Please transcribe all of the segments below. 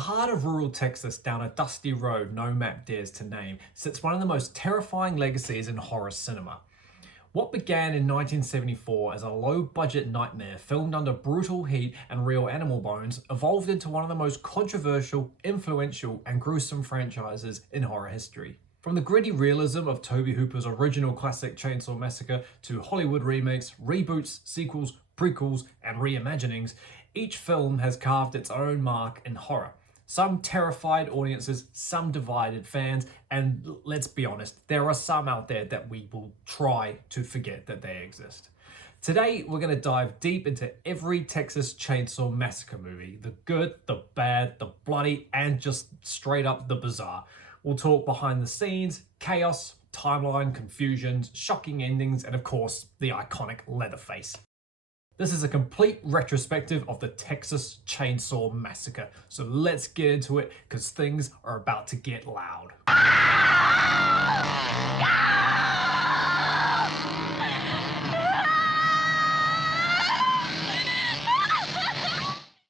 heart of rural Texas, down a dusty road no map dares to name, sits one of the most terrifying legacies in horror cinema. What began in 1974 as a low-budget nightmare filmed under brutal heat and real animal bones evolved into one of the most controversial, influential, and gruesome franchises in horror history. From the gritty realism of Tobe Hooper's original classic Chainsaw Massacre to Hollywood remakes, reboots, sequels, prequels, and reimaginings, each film has carved its own mark in horror. Some terrified audiences, some divided fans, and let's be honest, there are some out there that we will try to forget that they exist. Today, we're going to dive deep into every Texas Chainsaw Massacre movie. The good, the bad, the bloody, and just straight up the bizarre. We'll talk behind the scenes, chaos, timeline, confusions, shocking endings, and of course, the iconic Leatherface. This is a complete retrospective of the Texas Chainsaw Massacre. So let's get into it, because things are about to get loud.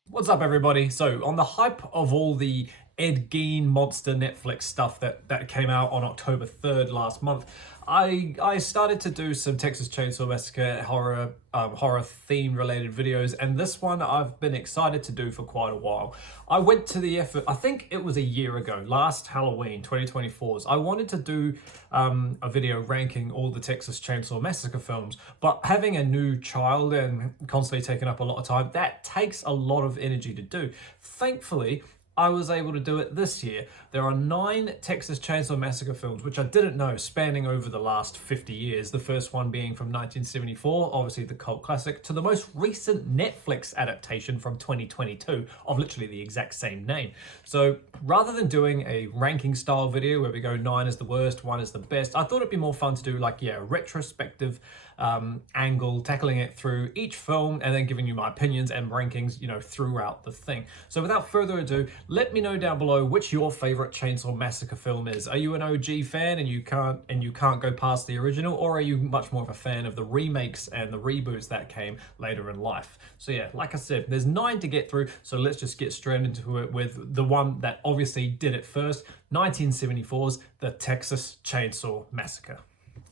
What's up, everybody? So on the hype of all the Ed Gein monster Netflix stuff that came out on October 3rd last month, I started to do some Texas Chainsaw Massacre horror theme related videos, and this one I've been excited to do for quite a while. I went to the effort, I think it was a year ago, last Halloween 2024's. I wanted to do a video ranking all the Texas Chainsaw Massacre films, but having a new child and constantly taking up a lot of time, that takes a lot of energy to do. Thankfully, I was able to do it this year. There are 9 Texas Chainsaw Massacre films, which I didn't know, spanning over the last 50 years. The first one being from 1974, obviously the cult classic, to the most recent Netflix adaptation from 2022 of literally the exact same name. So rather than doing a ranking style video where we go 9 is the worst, 1 is the best, I thought it'd be more fun to do like, a retrospective angle, tackling it through each film and then giving you my opinions and rankings, throughout the thing. So without further ado, let me know down below which your favorite Chainsaw Massacre film is. Are you an OG fan and you can't go past the original, or are you much more of a fan of the remakes and the reboots that came later in life? So yeah, like I said, there's 9 to get through, so let's just get straight into it with the one that obviously did it first, 1974's The Texas Chainsaw Massacre.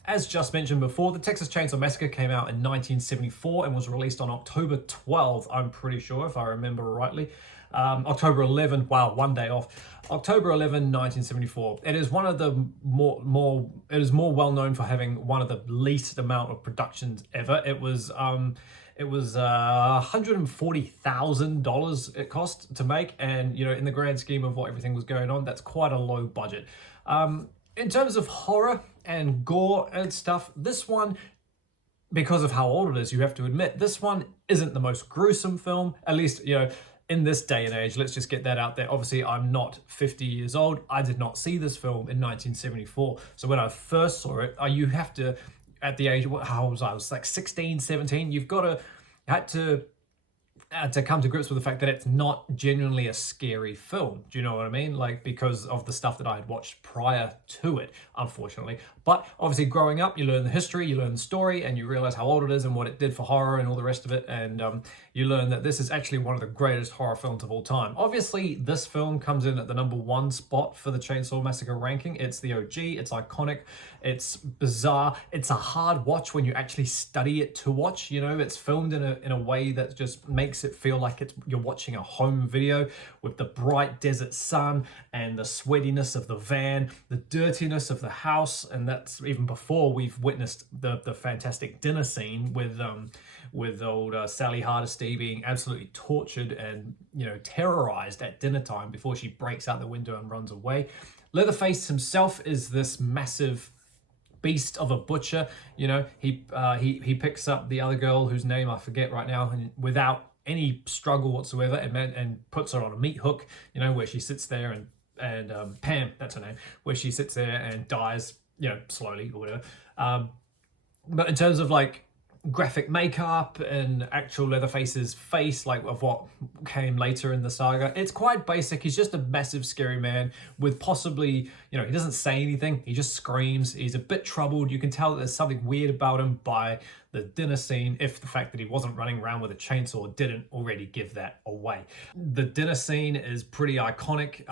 As just mentioned before, the Texas Chainsaw Massacre came out in 1974 and was released on October 12th, I'm pretty sure, if I remember rightly. October 11, wow, one day off. October 11, 1974. It is one of the more well known for having one of the least amount of productions ever. It was $140,000 it cost to make, and in the grand scheme of what everything was going on, that's quite a low budget. In terms of horror and gore and stuff, this one, because of how old it is, you have to admit, this one isn't the most gruesome film, at least, in this day and age. Let's just get that out there. Obviously, I'm not 50 years old. I did not see this film in 1974. So when I first saw it, you have to, at the age, how old was I? I was like 16, 17. Had to come to grips with the fact that it's not genuinely a scary film. Do you know what I mean? Like, because of the stuff that I had watched prior to it, unfortunately. But obviously growing up, you learn the history, you learn the story, and you realize how old it is and what it did for horror and all the rest of it. And you learn that this is actually one of the greatest horror films of all time. Obviously, this film comes in at the #1 spot for the Chainsaw Massacre ranking. It's the OG, it's iconic, it's bizarre, it's a hard watch when you actually study it to watch. It's filmed in a way that just makes it feel like you're watching a home video, with the bright desert sun and the sweatiness of the van, the dirtiness of the house, and that's even before we've witnessed the fantastic dinner scene with old Sally Hardesty being absolutely tortured and terrorized at dinner time before she breaks out the window and runs away. Leatherface himself is this massive beast of a butcher. He picks up the other girl whose name I forget right now, and without any struggle whatsoever, and puts her on a meat hook, where she sits there and Pam, that's her name, where she sits there and dies, slowly or whatever. But in terms of like graphic makeup and actual Leatherface's face, like of what came later in the saga, it's quite basic. He's just a massive scary man with possibly, he doesn't say anything, he just screams. He's a bit troubled. You can tell that there's something weird about him by the dinner scene, if the fact that he wasn't running around with a chainsaw didn't already give that away. The dinner scene is pretty iconic,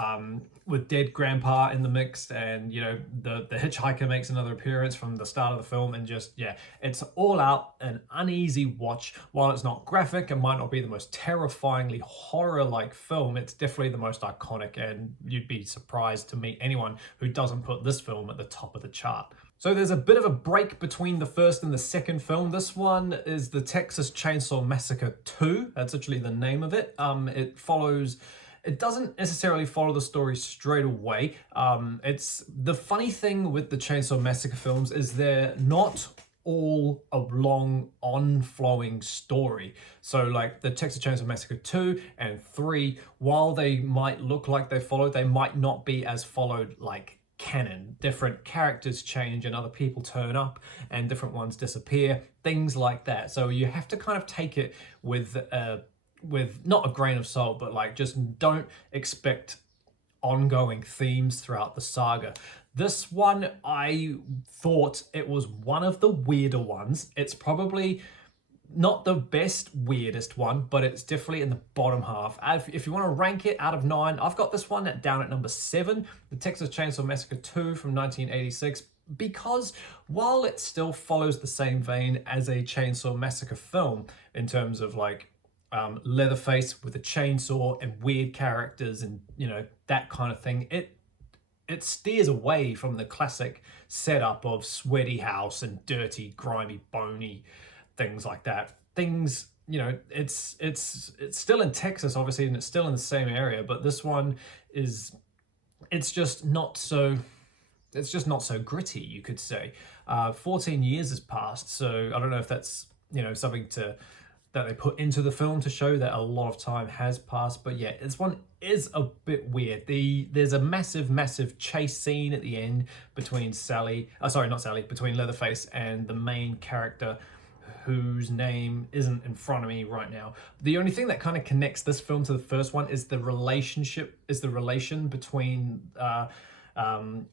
with dead grandpa in the mix, and you know, the hitchhiker makes another appearance from the start of the film, and just, yeah, it's all out an uneasy watch. While it's not graphic and might not be the most terrifyingly horror-like film, it's definitely the most iconic, and you'd be surprised to meet anyone who doesn't put this film at the top of the chart. So there's a bit of a break between the first and the second film. This one is the Texas Chainsaw Massacre 2. That's actually the name of it. It doesn't necessarily follow the story straight away. It's the funny thing with the Chainsaw Massacre films is they're not all a long on-flowing story. So like the Texas Chainsaw Massacre 2 and 3, while they might look like they followed, they might not be as followed like canon. Different characters change and other people turn up and different ones disappear, things like that. So you have to kind of take it with not a grain of salt, but like just don't expect ongoing themes throughout the saga. This one, I thought it was one of the weirder ones. It's probably not the best, weirdest one, but it's definitely in the bottom half. If you want to rank it out of 9, I've got this one down at number 7, the Texas Chainsaw Massacre 2 from 1986, because while it still follows the same vein as a Chainsaw Massacre film in terms of like Leatherface with a chainsaw and weird characters and, you know, that kind of thing, it steers away from the classic setup of sweaty house and dirty, grimy, bony things like that. Things, you know, it's still in Texas, obviously, and it's still in the same area, but this one is, it's just not so gritty, you could say. 14 years has passed, so I don't know if that's, you know, something that they put into the film to show that a lot of time has passed, but yeah, this one is a bit weird. There's a massive chase scene at the end between between Leatherface and the main character, whose name isn't in front of me right now. The only thing that kind of connects this film to the first one is the relation between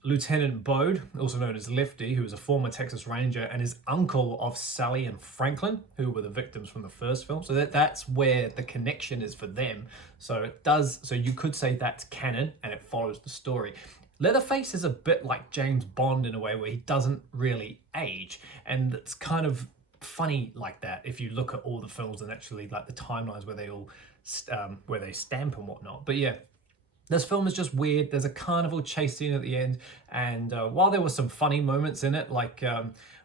Lieutenant Bode, also known as Lefty, who was a former Texas Ranger, and his uncle of Sally and Franklin, who were the victims from the first film. So that's where the connection is for them. So you could say that's canon and it follows the story. Leatherface is a bit like James Bond in a way where he doesn't really age, and it's kind of funny like that if you look at all the films and actually like the timelines where they all where they stamp and whatnot. But yeah, this film is just weird. There's a carnival chase scene at the end, and while there were some funny moments in it, like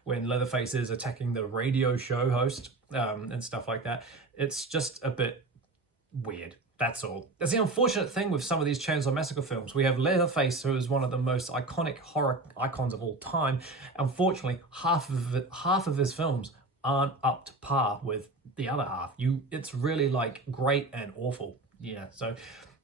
when Leatherface is attacking the radio show host and stuff like that, it's just a bit weird. That's all. That's the unfortunate thing with some of these Chainsaw Massacre films. We have Leatherface, who is one of the most iconic horror icons of all time. Unfortunately, half of his films aren't up to par with the other half. It's really like great and awful. Yeah, so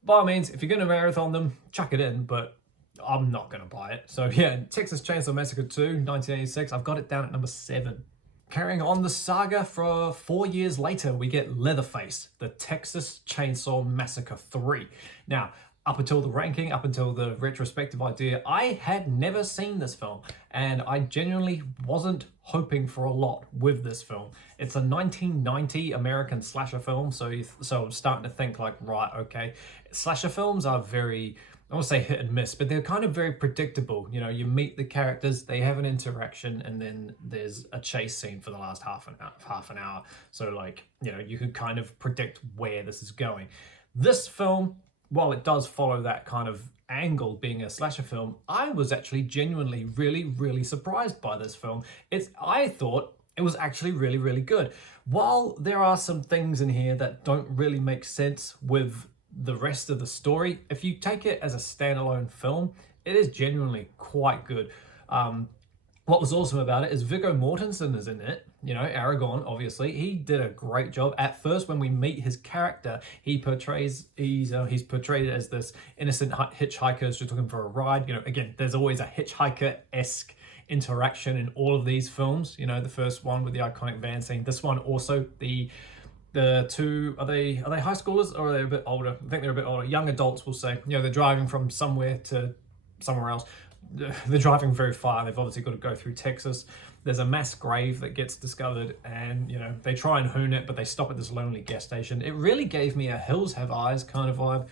by all means, if you're going to marathon them, chuck it in, but I'm not going to buy it. So yeah, Texas Chainsaw Massacre 2, 1986, I've got it down at number 7. Carrying on the saga, for 4 years later, we get Leatherface, the Texas Chainsaw Massacre 3. Now, up until the ranking, up until the retrospective idea, I had never seen this film, and I genuinely wasn't hoping for a lot with this film. It's a 1990 American slasher film, so I'm starting to think like, right, okay, slasher films are very, I won't say hit and miss, but they're kind of very predictable. You know, you meet the characters, they have an interaction, and then there's a chase scene for the last half an hour. So like, you know, you can kind of predict where this is going. This film, while it does follow that kind of angle being a slasher film, I was actually genuinely really surprised by this film. I thought it was actually really good. While there are some things in here that don't really make sense with the rest of the story, if you take it as a standalone film, it is genuinely quite good. What was awesome about it is Viggo Mortensen is in it. You know, Aragorn, obviously. He did a great job. At first, when we meet his character, he's portrayed as this innocent hitchhiker who's just looking for a ride. You know, again, there's always a hitchhiker-esque interaction in all of these films. You know, the first one with the iconic van scene. This one also, the two, are they high schoolers or are they a bit older? I think they're a bit older. Young adults will say, you know, they're driving from somewhere to somewhere else. they're driving very far. They've obviously got to go through Texas. There's a mass grave that gets discovered, and they try and hoon it, but they stop at this lonely gas station. It really gave me a Hills Have Eyes kind of vibe.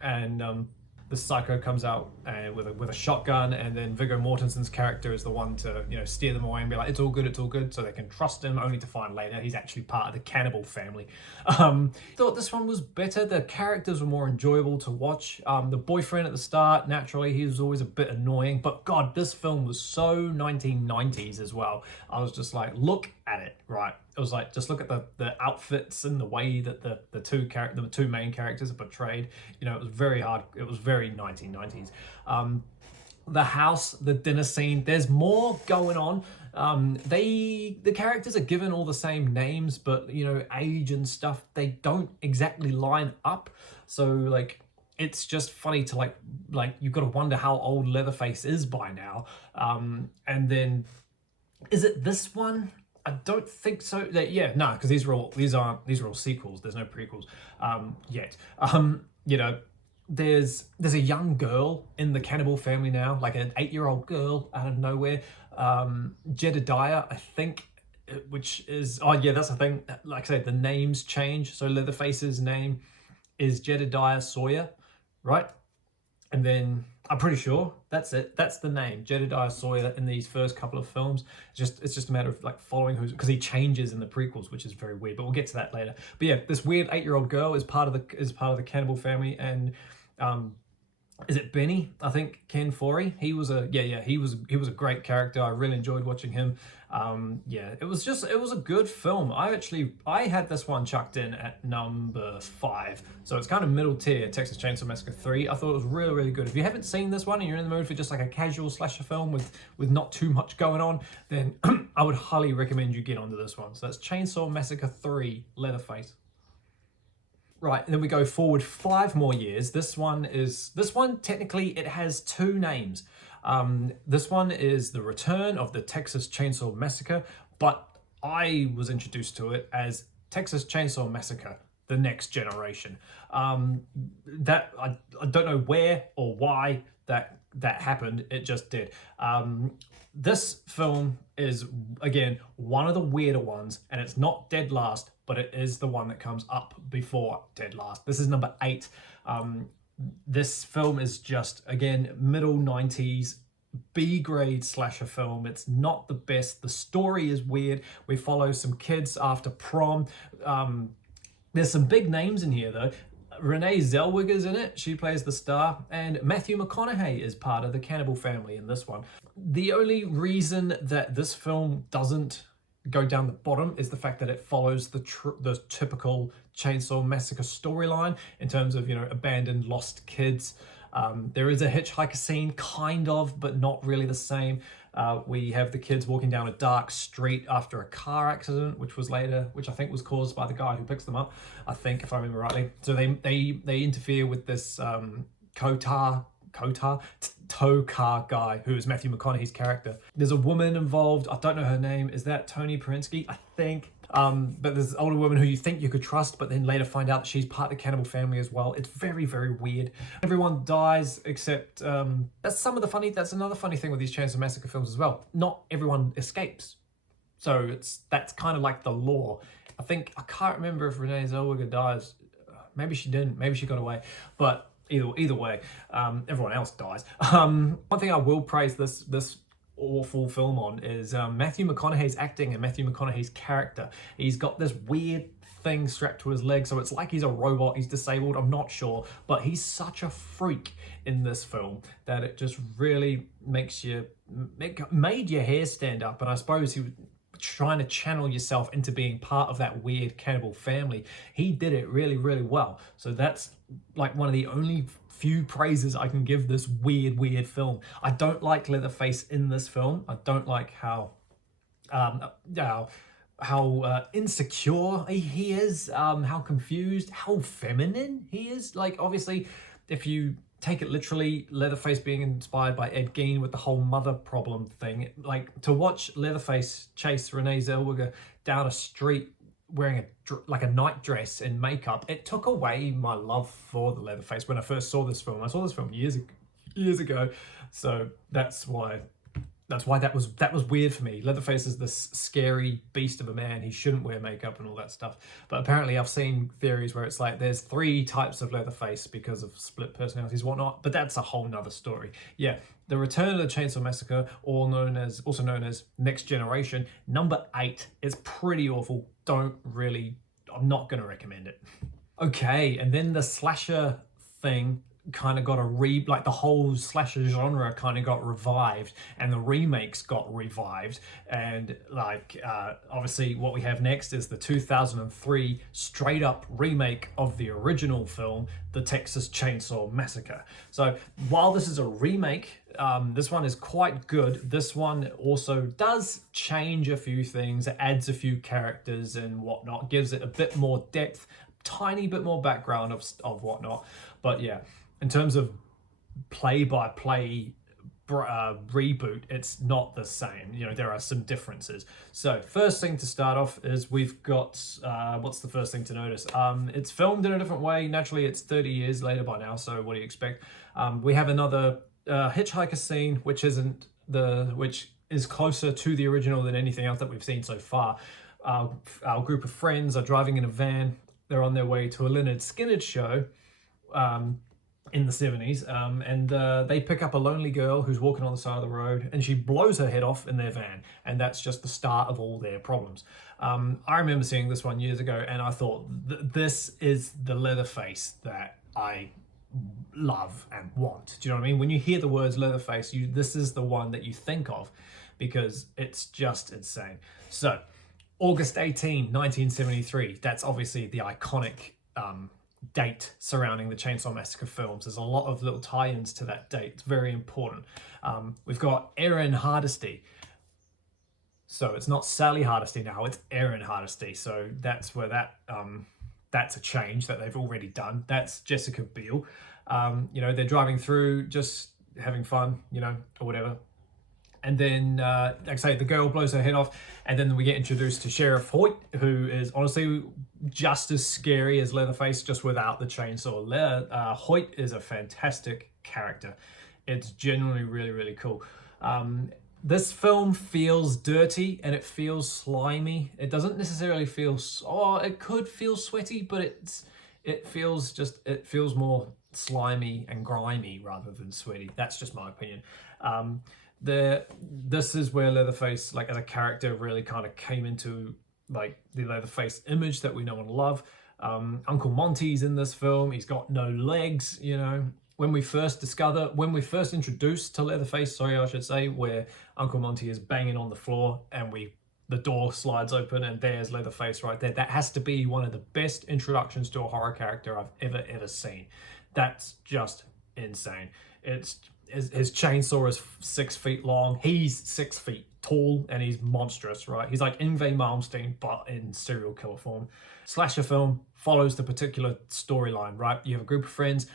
And the psycho comes out with a shotgun, and then Viggo Mortensen's character is the one to steer them away and be like, it's all good, so they can trust him, only to find later he's actually part of the cannibal family. Thought this one was better. The characters were more enjoyable to watch. The boyfriend at the start, naturally, he was always a bit annoying, but God, this film was so 1990s as well. I was just like, look at it, right? It was like, just look at the outfits and the way that the two main characters are portrayed. It was very hard. It was very 1990s. The house, the dinner scene, there's more going on. The characters are given all the same names, but age and stuff, they don't exactly line up. So like, it's just funny to like you've got to wonder how old Leatherface is by now. And then, is it this one? I don't think so. Yeah, no, because these are all sequels. There's no prequels yet. There's a young girl in the cannibal family now, like an 8-year-old girl out of nowhere. Jedediah, I think, which is that's the thing. Like I said, the names change. So Leatherface's name is Jedediah Sawyer, right? And then I'm pretty sure that's it. That's the name, Jedediah Sawyer, in these first couple of films. It's just a matter of like following because he changes in the prequels, which is very weird. But we'll get to that later. But yeah, this weird 8-year-old girl is part of the cannibal family, and is it Benny? I think Ken Foree. He was a great character. I really enjoyed watching him. It was a good film. I had this one chucked in at number 5, so it's kind of middle tier. Texas Chainsaw Massacre 3. I thought it was really, really good. If you haven't seen this one and you're in the mood for just like a casual slasher film with not too much going on, then I would highly recommend you get onto this one. So that's Chainsaw Massacre 3, Leatherface. Right, and then we go forward 5 more years. This one technically, it has 2 names. This one is The Return of the Texas Chainsaw Massacre, but I was introduced to it as Texas Chainsaw Massacre, The Next Generation. That I don't know where or why that happened. It just did. This film is, again, one of the weirder ones, and it's not dead last, but it is the one that comes up before dead last. This is number 8. This film is just, again, middle 90s, B-grade slasher film. It's not the best. The story is weird. We follow some kids after prom. There's some big names in here, though. Renee Zellweger's in it. She plays the star. And Matthew McConaughey is part of the cannibal family in this one. The only reason that this film doesn't go down the bottom is the fact that it follows the typical Chainsaw Massacre storyline in terms of, abandoned, lost kids. There is a hitchhiker scene, kind of, but not really the same. We have the kids walking down a dark street after a car accident, which I think was caused by the guy who picks them up, I think, if I remember rightly. So they interfere with this tow car guy, who is Matthew McConaughey's character. There's a woman involved. I don't know her name. Is that Tony Perinsky? I think. But there's an older woman who you think you could trust, but then later find out that she's part of the cannibal family as well. It's very, very weird. Everyone dies except that's another funny thing with these Chainsaw Massacre films as well. Not everyone escapes. So that's kind of like the law. I can't remember if Renee Zellweger dies. Maybe she didn't. Maybe she got away. But either way, everyone else dies. One thing I will praise this awful film on is Matthew McConaughey's acting and Matthew McConaughey's character. He's got this weird thing strapped to his leg, so it's like he's a robot, he's disabled, I'm not sure, but he's such a freak in this film that it just really made your hair stand up. And I suppose he was trying to channel yourself into being part of that weird cannibal family. He did it really, really well. So that's like one of the only few praises I can give this weird film. I don't like Leatherface in this film. I don't like how insecure he is, how confused, how feminine he is. Like, obviously, if you take it literally, Leatherface being inspired by Ed Gein with the whole mother problem thing, like, to watch Leatherface chase Renee Zellweger down a street wearing a nightdress and makeup, it took away my love for the Leatherface when I first saw this film. I saw this film years years ago. So that's why that was weird for me. Leatherface is this scary beast of a man. He shouldn't wear makeup and all that stuff. But apparently I've seen theories where it's like there's 3 types of Leatherface because of split personalities and whatnot. But that's a whole nother story. Yeah, the Return of the Chainsaw Massacre, also known as Next Generation, number 8 is pretty awful. I'm not going to recommend it. Okay, and then the slasher thing kind of got like the whole slasher genre kind of got revived, and the remakes got revived, and like obviously what we have next is the 2003 straight up remake of the original film, the Texas Chainsaw Massacre. So while this is a remake, this one is quite good. This one also does change a few things, it adds a few characters and whatnot, gives it a bit more depth, tiny bit more background of whatnot. But yeah, in terms of play-by-play reboot, it's not the same. You know, there are some differences. So first thing to start off is we've got, what's the first thing to notice? It's filmed in a different way. Naturally, it's 30 years later by now, so what do you expect? We have another hitchhiker scene, which is closer to the original than anything else that we've seen so far. Our group of friends are driving in a van. They're on their way to a Lynyrd Skynyrd show in the 70s, and they pick up a lonely girl who's walking on the side of the road, and she blows her head off in their van, and that's just the start of all their problems. I remember seeing this one years ago, and I thought, this is the Leatherface that I love and want. Do you know what I mean? When you hear the words Leatherface, this is the one that you think of, because it's just insane. So August 18, 1973, that's obviously the iconic date surrounding the Chainsaw Massacre films. There's a lot of little tie-ins to that date. It's very important. We've got Erin Hardesty. So it's not Sally Hardesty now, it's Erin Hardesty. So that's where that's a change that they've already done. That's Jessica Biel. You know, they're driving through, just having fun, you know, or whatever. And then, like I say, the girl blows her head off, and then we get introduced to Sheriff Hoyt, who is honestly just as scary as Leatherface, just without the chainsaw. Hoyt is a fantastic character. It's genuinely really, really cool. This film feels dirty and it feels slimy. It doesn't necessarily feel, it could feel sweaty, but it feels more slimy and grimy rather than sweaty. That's just my opinion. This is where Leatherface, like as a character, really kind of came into like the Leatherface image that we know and love. Uncle Monty's in this film. He's got no legs, you know. When we first introduced to Leatherface, sorry, I should say, where Uncle Monty is banging on the floor and the door slides open and there's Leatherface right there. That has to be one of the best introductions to a horror character I've ever seen. That's just insane. His chainsaw is 6 feet long. He's 6 feet tall and he's monstrous, right? He's like Yngwie Malmsteen, but in serial killer form. Slasher film follows the particular storyline, right? You have a group of friends,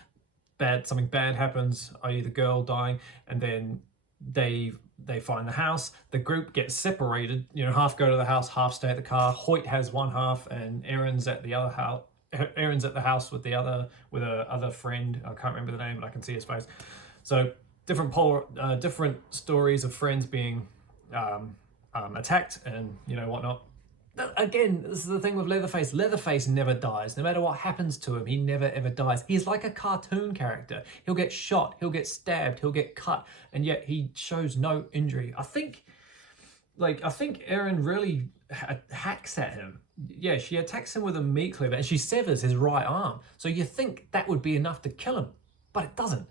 something bad happens, i.e. the girl dying, and then they find the house. The group gets separated, you know, half go to the house, half stay at the car. Hoyt has one half and Erin's at the other house. Erin's at the house with a other friend. I can't remember the name, but I can see his face. So different stories of friends being attacked and, you know, whatnot. Again, this is the thing with Leatherface. Leatherface never dies. No matter what happens to him, he never ever dies. He's like a cartoon character. He'll get shot, he'll get stabbed, he'll get cut, and yet he shows no injury. I think Erin really hacks at him. Yeah, she attacks him with a meat cleaver and she severs his right arm. So you think that would be enough to kill him, but it doesn't.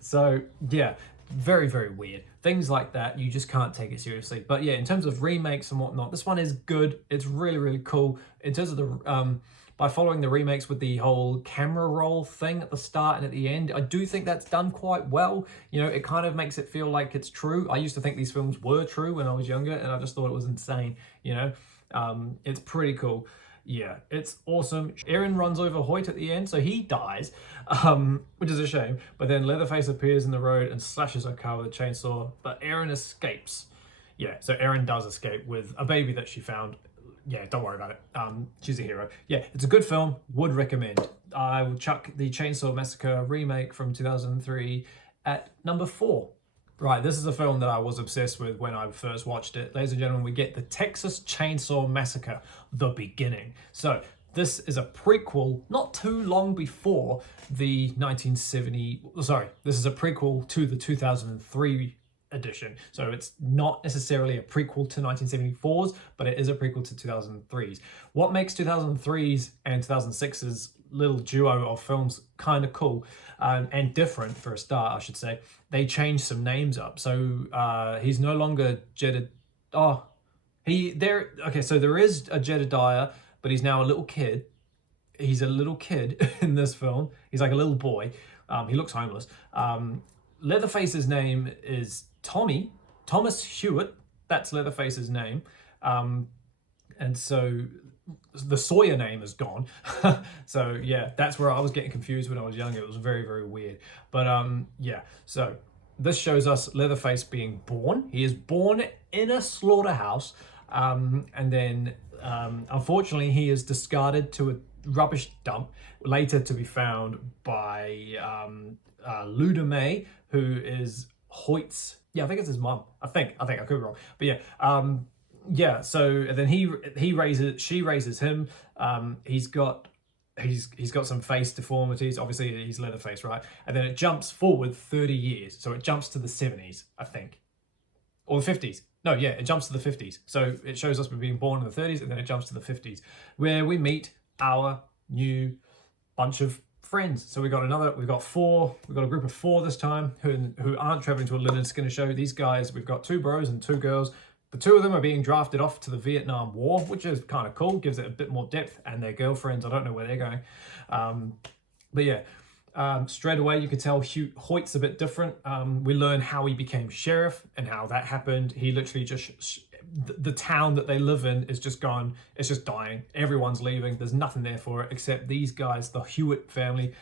So yeah, very, very weird. Things like that, you just can't take it seriously. But yeah, in terms of remakes and whatnot, this one is good. It's really, really cool. In terms of the, by following the remakes with the whole camera roll thing at the start and at the end, I do think that's done quite well. You know, it kind of makes it feel like it's true. I used to think these films were true when I was younger, and I just thought it was insane, you know. It's pretty cool. Yeah, it's awesome. Erin runs over Hoyt at the end, so he dies, which is a shame. But then Leatherface appears in the road and slashes her car with a chainsaw, but Erin escapes. Yeah, so Erin does escape with a baby that she found. Yeah, don't worry about it. She's a hero. Yeah, it's a good film. Would recommend. I would chuck the Chainsaw Massacre remake from 2003 at number 4. Right, this is a film that I was obsessed with when I first watched it. Ladies and gentlemen, we get the Texas Chainsaw Massacre, The Beginning. So this is a prequel not too long before the 1970, sorry, this is a prequel to the 2003 edition. So it's not necessarily a prequel to 1974's, but it is a prequel to 2003's. What makes 2003's and 2006's little duo of films kind of cool and different for a start, I should say, they changed some names up. So he's no longer Jedediah. Okay, so there is a Jedediah, but he's now a little kid. He's a little kid in this film. He's like a little boy. He looks homeless. Leatherface's name is Thomas Hewitt. That's Leatherface's name. And so the Sawyer name is gone. So yeah, that's where I was getting confused when I was younger. It was very, very weird. But yeah, so this shows us Leatherface being born. He is born in a slaughterhouse. And then unfortunately he is discarded to a rubbish dump, later to be found by Luda May, who is Hoyt's, yeah, I think it's his mom. I think I could be wrong. But yeah, yeah, so then she raises him. He's got some face deformities. Obviously he's Leatherface, right? And then it jumps forward 30 years. So it jumps to the 70s, I think. Or the 50s. No, yeah, it jumps to the 50s. So it shows us being born in the 30s, and then it jumps to the 50s, where we meet our new bunch of friends. So we've got a group of 4 this time who aren't traveling to a London skinner show. These guys, we've got 2 bros and 2 girls. The 2 of them are being drafted off to the Vietnam War, which is kind of cool, gives it a bit more depth, and their girlfriends, I don't know where they're going. But yeah, straight away you could tell Hoyt's a bit different. We learn how he became sheriff and how that happened. He literally just, the town that they live in is just gone, it's just dying. Everyone's leaving, there's nothing there for it except these guys, the Hewitt family.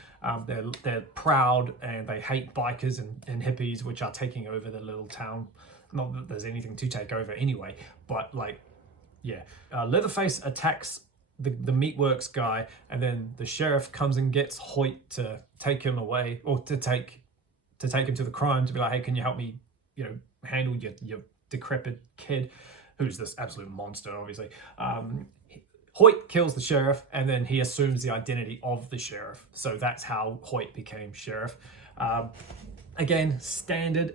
They're proud and they hate bikers and hippies, which are taking over the little town. Not that there's anything to take over anyway, but like, yeah. Leatherface attacks the meatworks guy, and then the sheriff comes and gets Hoyt to take him away, or to take him to the crime, to be like, hey, can you help me, handle your decrepit kid, who's this absolute monster, obviously. Hoyt kills the sheriff, and then he assumes the identity of the sheriff. So that's how Hoyt became sheriff. Again, standard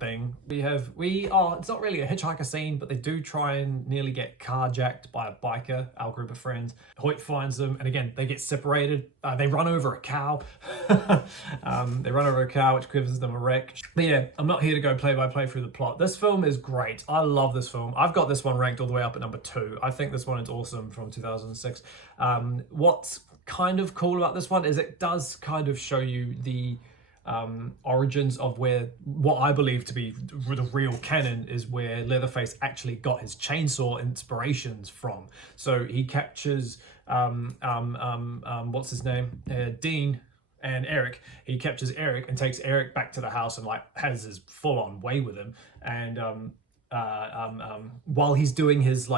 thing. It's not really a hitchhiker scene, but they do try and nearly get carjacked by a biker, our group of friends. Hoyt finds them, and again, they get separated. They run over a cow. They run over a cow, which gives them a wreck. But yeah, I'm not here to go play by play through the plot. This film is great. I love this film. I've got this one ranked all the way up at number 2. I think this one is awesome, from 2006. What's kind of cool about this one is it does kind of show you the origins of what I believe to be the real canon is where Leatherface actually got his chainsaw inspirations from. So he captures what's his name, Dean and Eric. He captures Eric and takes Eric back to the house and like has his full-on way with him. And while he's doing his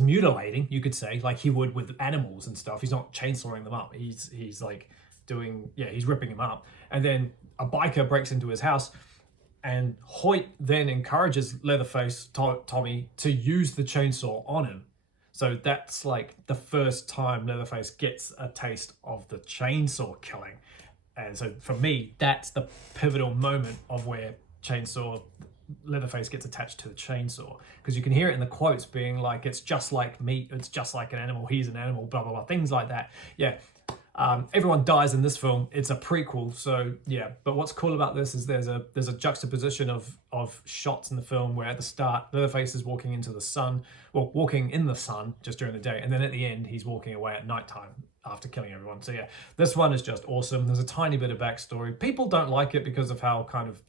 mutilating, you could say, like he would with animals and stuff, he's not chainsawing them up. He's like he's ripping him up. And then a biker breaks into his house, and Hoyt then encourages Leatherface, Tommy, to use the chainsaw on him. So that's like the first time Leatherface gets a taste of the chainsaw killing. And so for me, that's the pivotal moment of where Leatherface gets attached to the chainsaw, because you can hear it in the quotes being like, it's just like meat, it's just like an animal, he's an animal, blah blah blah, things like that. Yeah. Everyone dies in this film. It's a prequel, so yeah. But what's cool about this is there's a juxtaposition of shots in the film where at the start Leatherface is walking into the sun, well, walking in the sun just during the day, and then at the end he's walking away at nighttime after killing everyone. So yeah, this one is just awesome. There's a tiny bit of backstory. People don't like it because of how kind of,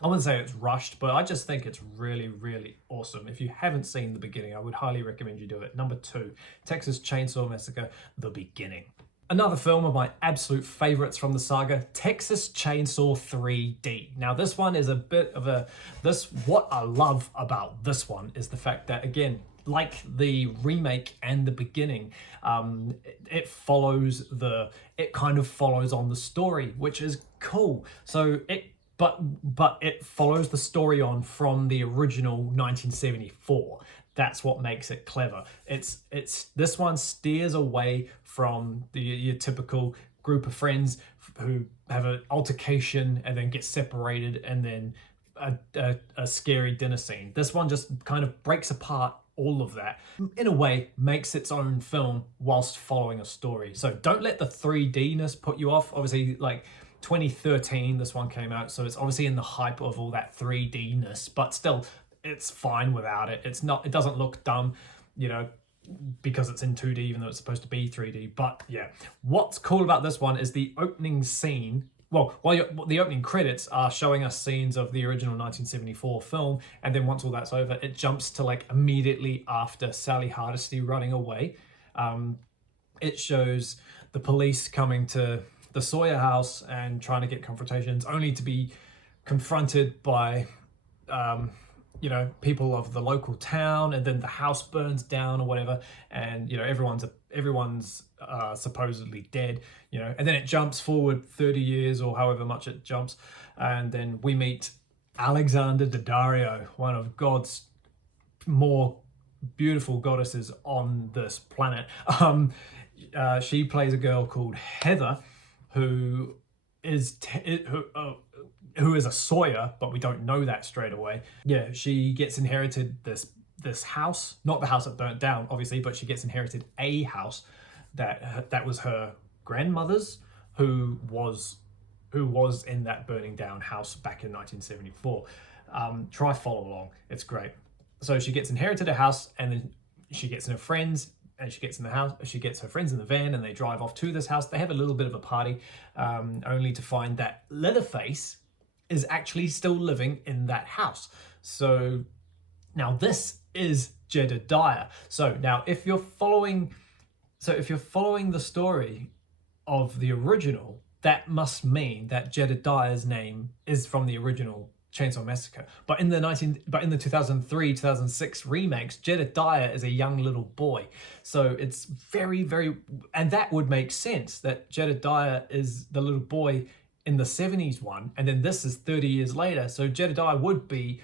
I wouldn't say it's rushed, but I just think it's really, really awesome. If you haven't seen The Beginning, I would highly recommend you do it. Number 2, Texas Chainsaw Massacre, The Beginning. Another film of my absolute favorites from the saga, Texas Chainsaw 3D. Now this one is a bit of what I love about this one is the fact that, again, like the remake and the beginning, it kind of follows on the story, which is cool. So but it follows the story on from the original 1974. That's what makes it clever. It's this one steers away from your typical group of friends who have an altercation and then get separated and then a scary dinner scene. This one just kind of breaks apart all of that, in a way makes its own film whilst following a story. So don't let the 3D-ness put you off. Obviously, like 2013 this one came out, so it's obviously in the hype of all that 3D-ness, but still it's fine without it. It doesn't look dumb, you know, because it's in 2D even though it's supposed to be 3D. But yeah, what's cool about this one is the opening scene. Well, the opening credits are showing us scenes of the original 1974 film, and then once all that's over, it jumps to like immediately after Sally Hardesty running away. It shows the police coming to the Sawyer house and trying to get confrontations, only to be confronted by you know, people of the local town, and then the house burns down or whatever, and you know, everyone's supposedly dead, you know, and then it jumps forward 30 years or however much it jumps, and then we meet Alexander Daddario, one of God's more beautiful goddesses on this planet. She plays a girl called Heather, who is a Sawyer, but we don't know that straight away. Yeah, she gets inherited this house, not the house that burnt down, obviously, but she gets inherited a house that was her grandmother's, who was in that burning down house back in 1974. Try follow along, it's great. So she gets inherited a house, and then she gets in her friends, and she gets her friends in the van, and they drive off to this house. They have a little bit of a party, only to find that Leatherface is actually still living in that house. So now this is Jedediah. So now if you're following the story of the original, that must mean that Jedediah's name is from the original Chainsaw Massacre. But in the 2003-2006 remakes, Jedediah is a young little boy. So it's very, very, and that would make sense that Jedediah is the little boy in the 70s one, and then this is 30 years later, so Jedediah would be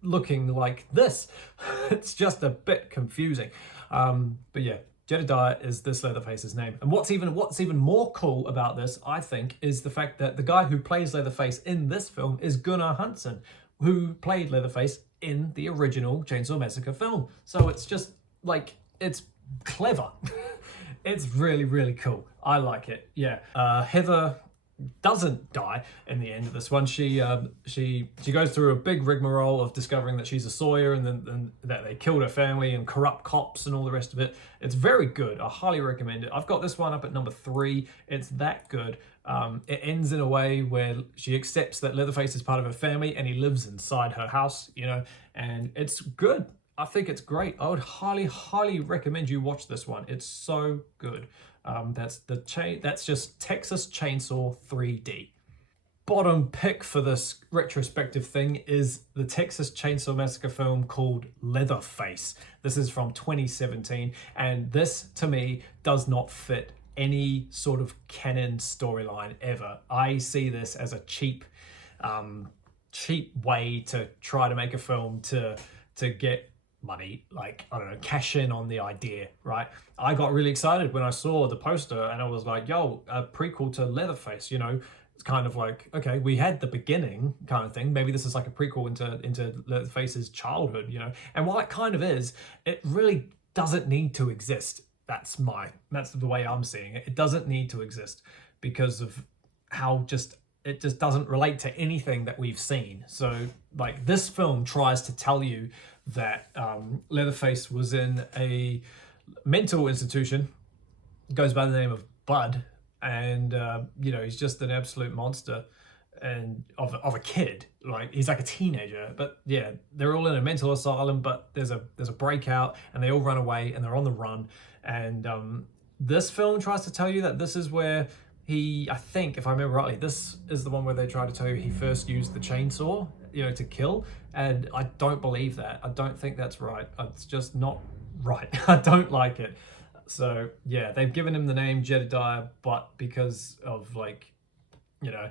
looking like this. It's just a bit confusing, but yeah, Jedediah is this Leatherface's name. And what's even more cool about this, I think, is the fact that the guy who plays Leatherface in this film is Gunnar Hansen, who played Leatherface in the original Chainsaw Massacre film. So it's just like, it's clever. It's really, really cool. I like it. Yeah. Heather doesn't die in the end of this one. She goes through a big rigmarole of discovering that she's a Sawyer, and then that they killed her family and corrupt cops and all the rest of it. It's very good. I highly recommend it. I've got this one up at number 3. It's that good. It ends in a way where she accepts that Leatherface is part of her family and he lives inside her house, you know, and it's good. I think it's great. I would highly, highly recommend you watch this one. It's so good. That's just Texas Chainsaw 3D. Bottom pick for this retrospective thing is the Texas Chainsaw Massacre film called Leatherface. This is from 2017, and this to me does not fit any sort of canon storyline ever. I see this as a cheap way to try to make a film to get money, like, I don't know, cash in on the idea, right? I got really excited when I saw the poster, and I was like, yo, a prequel to Leatherface, you know. It's kind of like, okay, we had the beginning kind of thing, maybe this is like a prequel into Leatherface's childhood, you know. And while it kind of is, it really doesn't need to exist. That's the way I'm seeing it. It doesn't need to exist because of how it just doesn't relate to anything that we've seen. So like, this film tries to tell you that Leatherface was in a mental institution, goes by the name of Bud, and you know, he's just an absolute monster and of a kid. Like, he's like a teenager, but yeah, they're all in a mental asylum, but there's a breakout and they all run away and they're on the run. And this film tries to tell you that this is where I think, if I remember rightly, this is the one where they try to tell you he first used the chainsaw, you know, to kill. And I don't believe that. I don't think that's right. It's just not right. I don't like it. So yeah, they've given him the name Jedediah, but because of like, you know,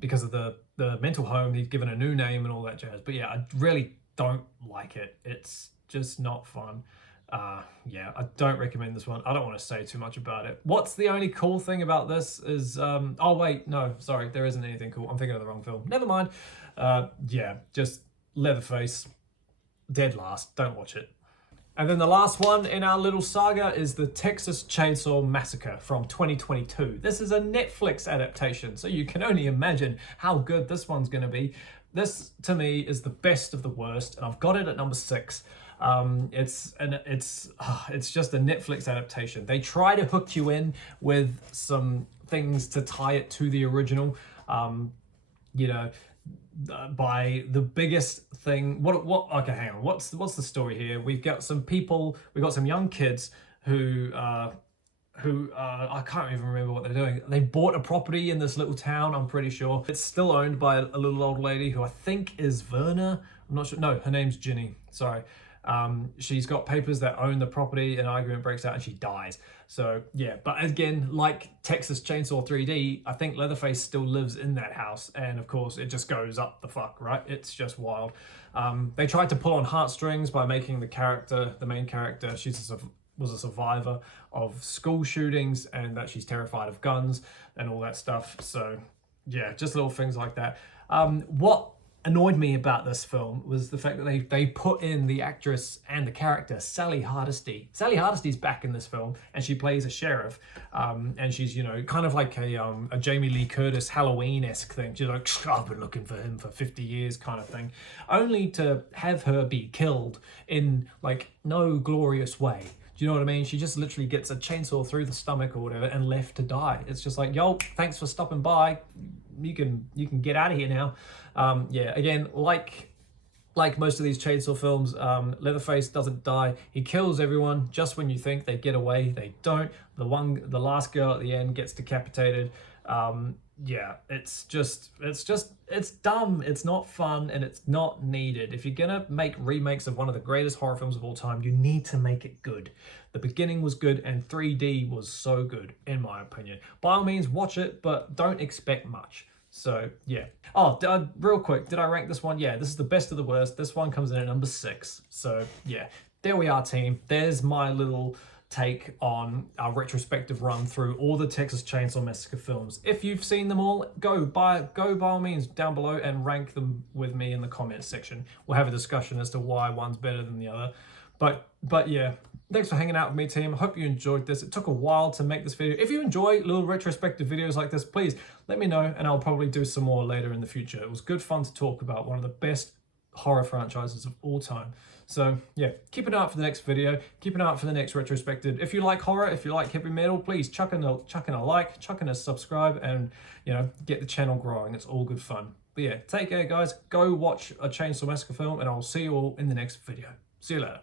because of the mental home, he's given a new name and all that jazz. But yeah, I really don't like it. It's just not fun. Yeah, I don't recommend this one. I don't want to say too much about it. What's the only cool thing about this is, oh wait, no, sorry, there isn't anything cool. I'm thinking of the wrong film. Never mind. Yeah, just Leatherface, dead last. Don't watch it. And then the last one in our little saga is the Texas Chainsaw Massacre from 2022. This is a Netflix adaptation, so you can only imagine how good this one's going to be. This, to me, is the best of the worst, and I've got it at number 6. It's just a Netflix adaptation. They try to hook you in with some things to tie it to the original. You know, by the biggest thing. Okay, hang on. What's the story here? We've got some young kids who I can't even remember what they're doing. They bought a property in this little town, I'm pretty sure. It's still owned by a little old lady who I think is Verna. I'm not sure. No, her name's Ginny. Sorry. She's got papers that own the property, an argument breaks out and she dies. So yeah, but again, like Texas Chainsaw 3D, I think Leatherface still lives in that house, and of course it just goes up the fuck, right? It's just wild. They tried to pull on heartstrings by making the main character, was a survivor of school shootings and that she's terrified of guns and all that stuff. So yeah, just little things like that. What annoyed me about this film was the fact that they put in the actress and the character Sally Hardesty. Sally Hardesty's back in this film, and she plays a sheriff, and she's, you know, kind of like a Jamie Lee Curtis Halloween-esque thing. She's like, I've been looking for him for 50 years kind of thing, only to have her be killed in like no glorious way. Do you know what I mean? She just literally gets a chainsaw through the stomach or whatever and left to die. It's just like, yo, thanks for stopping by. You can get out of here now. Yeah, again, like most of these chainsaw films, Leatherface doesn't die. He kills everyone just when you think they get away. They don't. The last girl at the end gets decapitated. Yeah, it's dumb. It's not fun, and it's not needed. If you're gonna make remakes of one of the greatest horror films of all time, you need to make it good. The beginning was good, and 3D was so good, in my opinion. By all means, watch it, but don't expect much. So yeah. Oh, real quick, did I rank this one? Yeah, this is the best of the worst. This one comes in at number 6. So yeah, there we are, team. There's my little take on our retrospective run through all the Texas Chainsaw Massacre films. If you've seen them all, go by all means down below and rank them with me in the comments section. We'll have a discussion as to why one's better than the other. But yeah, thanks for hanging out with me, team. I hope you enjoyed this. It took a while to make this video. If you enjoy little retrospective videos like this, please let me know, and I'll probably do some more later in the future. It was good fun to talk about one of the best horror franchises of all time. So yeah, keep an eye out for the next video. Keep an eye out for the next retrospective. If you like horror, if you like heavy metal, please chuck in a like, chuck in a subscribe, and you know, get the channel growing. It's all good fun. But yeah, take care, guys. Go watch a Chainsaw Massacre film, and I'll see you all in the next video. See you later.